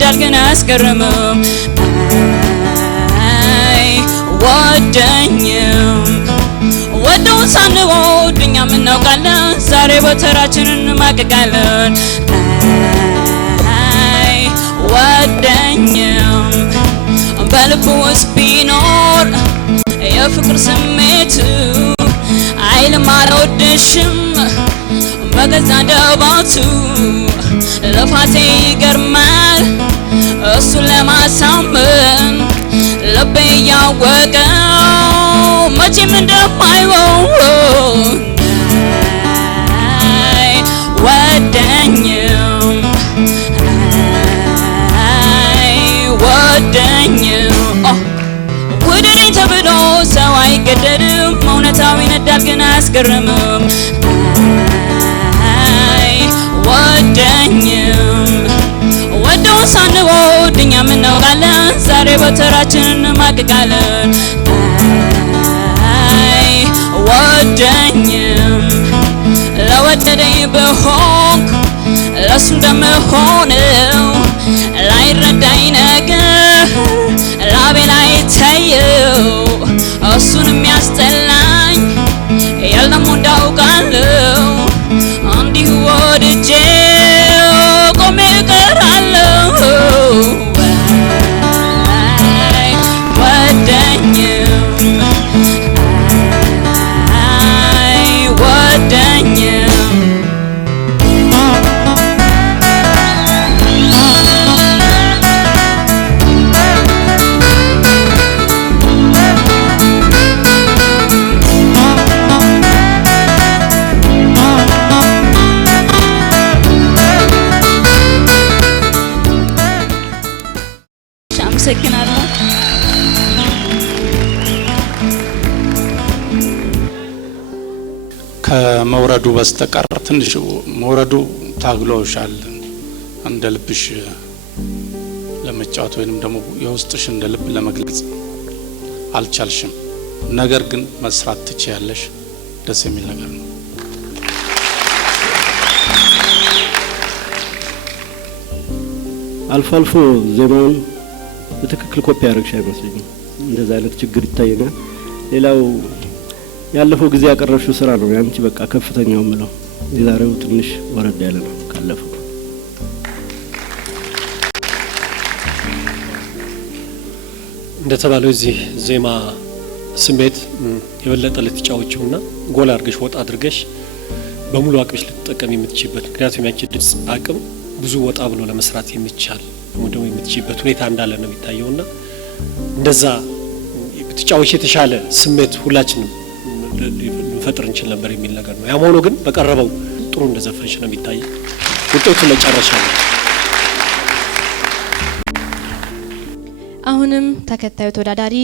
ይነዳል ግን አያስገርምም ወደኝም ወደውን ሳንወድ እኛም እናውቃለን ዛሬ በተራችን እንማቀቃለን ወደኝም በልቡ ውስጥ ቢኖር የፍቅር ስሜት አይልም አልወድሽም በገዛ ደባቱ ልፋቴ ይገርማል እሱን ለማሳመን ልቤ ያወቀው መቼም እንደማይሆን ወደኝም ወደኝም ውደደኝ ተብሎ ሰው አይገደድም እውነታው ይነዳል ግን አያስገርምም ወደኝም ወደውን ሳንወድ እኛም እናውቃለን ዛሬ በተራችን እንማቀቃለን ወደኝም ለወደደኝ በሆንኩ ለሱ እንደምሆነው ላይረዳኝ ነገር ላቤ ላይ ታየው እሱን የሚያስጠላኝ የለም እንዳውቃለው እንዲሁ ወድጄው ቆሜ እቀራለሁ ወደኝም ወደኝም አመሰግናለሁ ከመውረዱ በስተቀር ትንሽ መውረዱ ታግሎሻል እንደ ልብሽ ለመጫወት ወይንም ደግሞ የውስጥሽ እንደ ልብ ለመግለጽ አልቻልሽም ነገር ግን መስራት ትችያለሽ ደስ የሚል ነገር ነው አልፎ አልፎ ዜማውን በትክክል ኮፒ ያደርግሽ አይመስልኝም እንደዛ አይነት ችግር ይታየኛል ሌላው ያለፈው ጊዜ ያቀረብሽው ስራ ነው ያንቺ በቃ ከፍተኛው ምለው የዛሬው ትንሽ ወረድ ያለ ነው ካለፈው እንደተባለው እዚህ ዜማ ስሜት የበለጠ ልትጫወቺውና ጎል አድርገሽ ወጣ አድርገሽ በሙሉ አቅምሽ ልትጠቀም የምትችይበት ምክንያቱም ያንቺ ድምጽ አቅም ብዙ ወጣ ብሎ ለመስራት የሚቻል ደግሞ የምትችይበት ሁኔታ እንዳለ ነው የሚታየውና እንደዛ ብትጫወቺ የተሻለ ስሜት ሁላችንም ልንፈጥር እንችል ነበር የሚል ነገር ነው ያም ሆኖ ግን በቀረበው ጥሩ እንደዘፈንሽ ነው የሚታይ ውጤቱ ለጨረሻ ነው አሁንም ተከታዩ ተወዳዳሪ